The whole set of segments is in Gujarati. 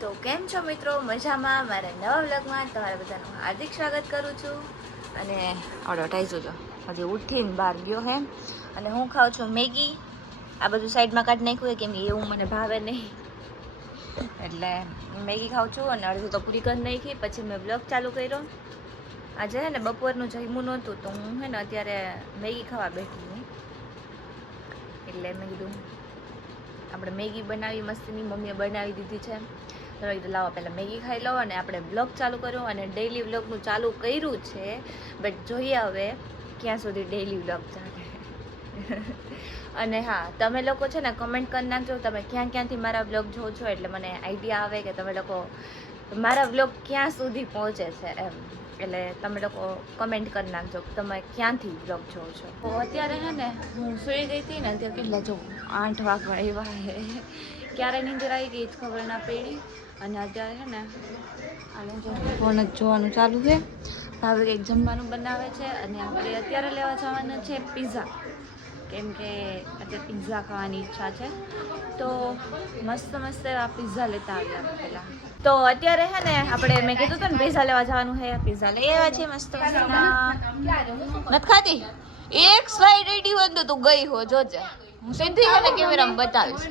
તો કેમ છો મિત્રો? મજામાં? મારા નવા વ્લોગમાં તમારા બધાનું હાર્દિક સ્વાગત કરું છું. અને એડવર્ટાઈઝ જો હજી ઉઠીને બહાર ગયો હે અને હું ખાઉં છું મેગી. આ બધું સાઈડમાં કાઢી નાખ્યું કેમ કે એવું મને ભાવે નહીં, એટલે મેગી ખાઉં છું. અને અડધી તો પૂરી કરી નાખી, પછી મેં બ્લોગ ચાલુ કર્યો. આજે હે ને બપોરનું જમ્યું નહોતું, તો હું હે ને અત્યારે મેગી ખાવા બેઠી હું. એટલે મેં કીધું આપણે મેગી બનાવી મસ્તીની, મમ્મીએ બનાવી દીધી છે. તો મેં કીધું લાવો પહેલાં મેગી ખાઈ લો અને આપણે બ્લોગ ચાલુ કર્યો. અને ડેઈલી વ્લોગનું ચાલુ કર્યું છે, બટ જોઈએ હવે ક્યાં સુધી ડેઈલી વ્લોગ ચાલે. અને હા, તમે લોકો છે ને કમેન્ટ કરી નાખજો તમે ક્યાં ક્યાંથી મારા વ્લોગ જોવો છો, એટલે મને આઈડિયા આવે કે તમે લોકો મારા વ્લોગ ક્યાં સુધી પહોંચે છે એમ. એટલે તમે લોકો કમેન્ટ કરી નાખજો તમે ક્યાંથી વ્લોગ જોવો છો. તો અત્યારે હે ને હું સૂઈ ગઈ હતી ને, અત્યારે કેટલા જો 8 વાગવા આવ્યા હે. ક્યારે નીંદર આવી ગઈ ખબર ના પડી. અને અત્યારે છે ને આને જો ફોન જ જોવાનું ચાલુ છે. ભાવે કંઈક જમવાનું બનાવે છે અને આપણે અત્યારે લેવા જવાના છે પિઝા, કેમ કે અત્યારે પિઝા ખાવાની ઈચ્છા છે. તો મસ્ત મસ્ત એવા પિઝા લેતા આવ્યા આપણે પહેલાં. તો અત્યારે હે ને આપણે મેં કીધું હતું ને પિઝા લેવા જવાનું છે, પિઝા લઈ આવ્યા છે મસ્ત મસ્તના. નથી ખાતી એક સ્લાઇડ રેડી હોય તો તું ગઈ હો જોજે, હું સીધી હે ને કેમેરામાં બતાવીશ.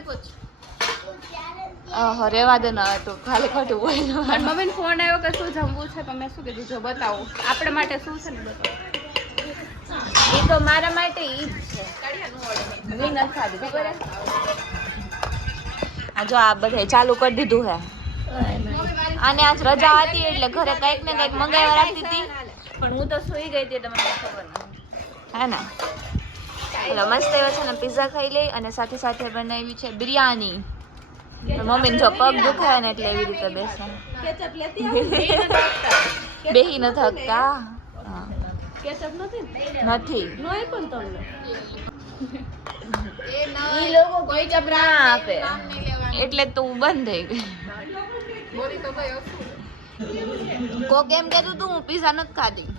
રેવા દે ના, તો ખાલી ખોટું બોલ્યો. મમ્મીને ફોન આવ્યો કે શું જમવું છે, તો મેં શું કીધું જો બતાવો આપણે માટે શું છે ને બતાવો. એ તો મારા માટે ઈ જ છે. મેં નથી ખાધી ખબર હે. આ જો આ બધે ચાલુ કરી દીધું હે. અને આજ રજા હતી એટલે ઘરે કંઈક ને કંઈક મંગાવ્યા રાખતી હતી, પણ હું તો સૂઈ ગઈ હતી એટલે મને ખબર નહીં હે ને. એટલે મસ્ત એવા છે ને પિઝા ખાઈ લઈ અને સાથે સાથે બનાવી છે બિરયાની. મમ્મીને જો પગ દુખાય ને એટલે એવી રીતે બેસે, બેહી ન થકતા. નથી ઈ લોકો કોઈ ચપ ના આપે એટલે તું બંધ થઈ ગઈ. કોક એમ કહેતું તું હું પીઝા નથી ખાધી.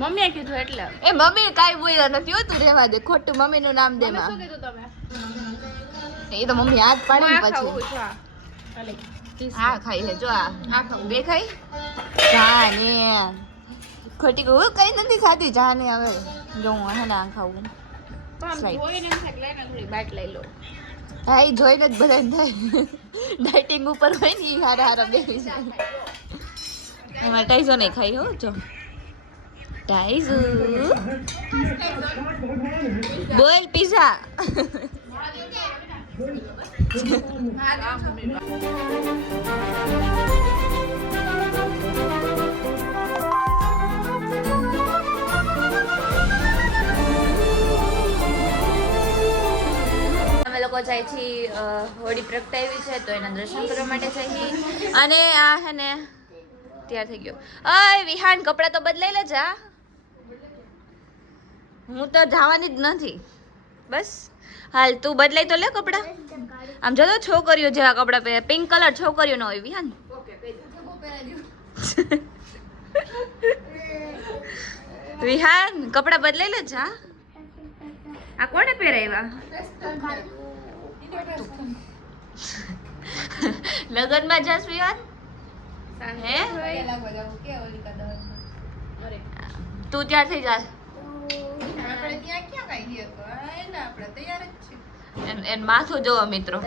મમ્મીએ કીધું એટલે એ મમ્મી કાઈ બોલ્યા નથી હો, તું રહેવા દે, ખોટું મમ્મી નું નામ દે માં. શું કીધું તમે? એ તો મમ્મી હાથ પાડે ને આ ખાવું પછી છે, હા ખાઈ લે. જો આ ખાવું બે ખાઈ જા ને ખોટી કહું કઈ નથી ખાધી. જા ને હવે જો હું હે ને આ ખાવું. જોઈને એમ થાય કે લઈને થોડી બાઈટ લઈ લો. હા, એ જોઈને જ બધાને થાય ડાયટિંગ ઉપર હોય ને એ હારા હારા બેસી જાય. એમાં ટાઈઝો નહીં ખાઈ હો. જો ટાઈઝો બોલ પિઝા. અમે લોકો જાય છીએ હોળી પ્રગટાવી છે, તો એના દર્શન કરવા માટે જઈએ. અને આ હે ને તૈયાર થઈ ગયો. અય વિહાન કપડાં તો બદલાઈ લે જા. હું તો જવાની જ નથી બસ. હાલ તું બદલાઈ તો લે કપડાં. આમ જો છોકરીઓ જેવા કપડાં પહેરે, પિંક કલર છોકરીઓ નો હોય વિહાન. વિહાન કપડાં બદલાઈ લે જા. આ કોને પહેરાવ્યા? લગનમાં જાસ વિહાન હે? તું ત્યાં થઈ જા. એન માથું જોવો મિત્રો.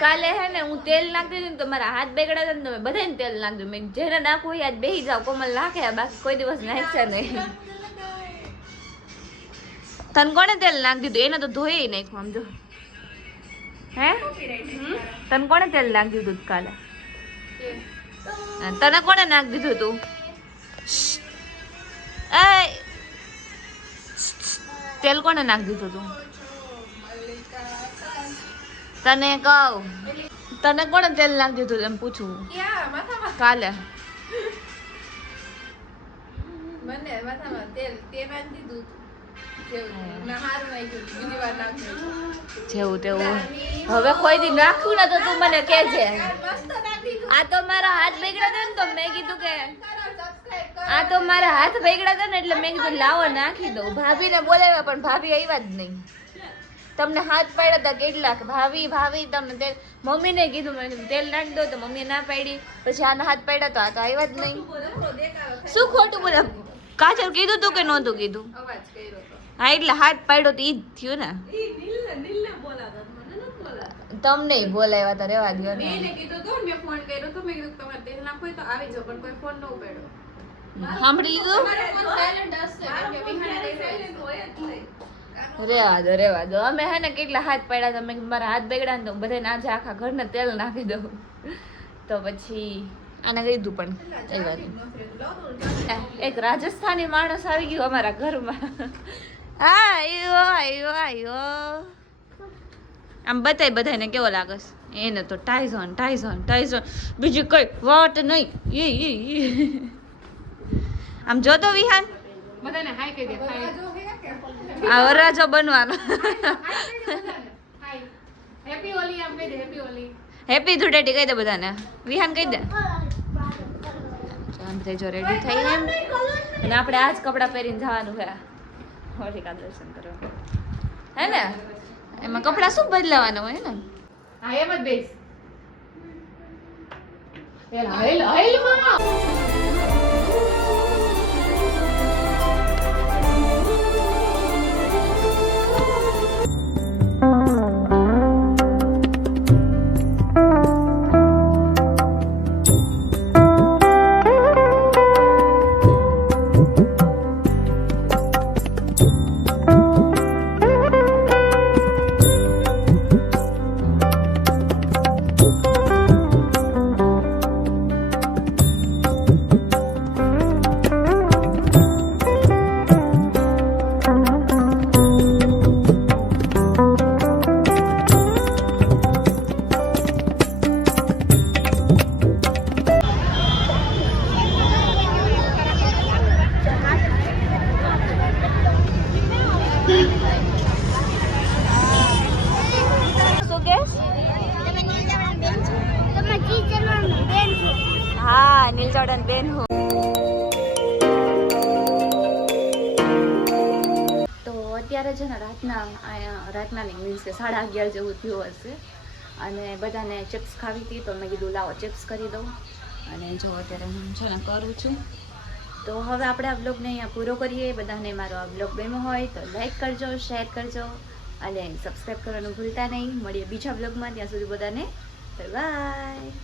કાલે હે ને હું તેલ નાખી દીધું ને તો મારા હાથ બગડ્યા હતા ને, તો મેં બધાને તેલ નાખી દીધું. મેં જેને નાખવું હોય આજ બેસી જાવ, કોમલ નાખે, બાકી કોઈ દિવસ નાખશે નહીં. તને કોને તેલ નાખી દીધું? એને તો ધોઈ નાખ્યું આમ જો. હે તને કોને તેલ નાખી દીધું કાલે? તને કોને નાખી દીધું તું? તેલ કોને નાખી દીધું તું? તને કહું, તને કોને તેલ નાખી દીધું એમ પૂછું કાલે? જેવું તેવું હવે કોઈ દી નાખ્યું ને તો તું મને કહેજે. આ તો મારા હાથ બગડ્યા હતા ને, તો મેં કીધું કે તો મારા હાથ વેગડા હતા ને એટલે મેં કીધું લાવો નાખી દઉં. ભાભીને બોલાવ્યા પણ ભાભી આવ્યા જ નહીં. તમને હાથ પાડ્યા હતા કેટલાક, ભાભી ભાભી તમને તેલ, મમ્મીને કીધું મેં કીધું તેલ નાખી દો તો મમ્મીએ ના પાડી. પછી આના હાથ પાડ્યા તો આ તો આવ્યા જ નહીં. શું ખોટું બોલે? કાજલ કીધું તું કે નહોતું કીધું? અવાજ કર્યો તો. હા એટલે હાથ પાડ્યો તો ઈ જ થયું ને. તમને બોલાવ્યા હતા, રેવા દો ને. મેં કીધું તો મેં ફોન કર્યો તો મેં કીધું તમારે તેલ નાખવું હોય તો આવી જાઓ પણ કોઈ ફોન ન ઉપાડ્યો. સાંભળી લીધું? તમારે ફોન સાયલેન્ટ હશે કેમ કે વિહાન સાયલેન્ટ હોય જ નહીં. રેવા દો. અમે હે ને કેટલા હાથ પાડ્યા હતા. મેં કીધું મારા હાથ બગડ્યા ને તો બધાને આજે આખા ઘરને તેલ નાખી દઉં. તો પછી આને કીધું પણ એ વાત. એક રાજસ્થાની માણસ આવી ગયું અમારા ઘરમાં. આયો આમ બતાય બધાને કેવો લાગે છે. એને તો ટાઈઝોન બીજું કઈ વાત નહીં. આમ જોતો વિહાન બધાને હાય કહી દે હાય. આ વરરાજો બનવાનો. હાય હેપી હોલી આમ કહી દે હેપી હોલી. હેપી ધૂળેટી કહી દે બધાને. વિહાન કહી દે. જો રેડી થઈ એમ અને આપણે આ જ કપડાં પહેરીને જવાનું છે હોલિકા દર્શન કરવા. હે ને એમાં કપડાં શું બદલાવાના હોય ને. હા એમ જ બેસ. હેલ માં હા નીલ જોર્ડન બેન હું. તો અત્યારે છે ને રાતના મીન્સ કે 11:30 જેવું થયું હશે અને બધાને ચિપ્સ ખાવી હતી તો મેં કીધું લાવો ચિપ્સ કરી દઉં. અને જો અત્યારે હું છે ને કરું છું. તો હવે આપણે આ બ્લોગને અહીંયા પૂરો કરીએ. બધાને મારો આ બ્લોગ ગમ્યો હોય તો લાઈક કરજો, શેર કરજો અને સબસ્ક્રાઈબ કરવાનું ભૂલતા નહીં. મળીએ બીજા બ્લોગમાં. ત્યાં સુધી બધાને બાય.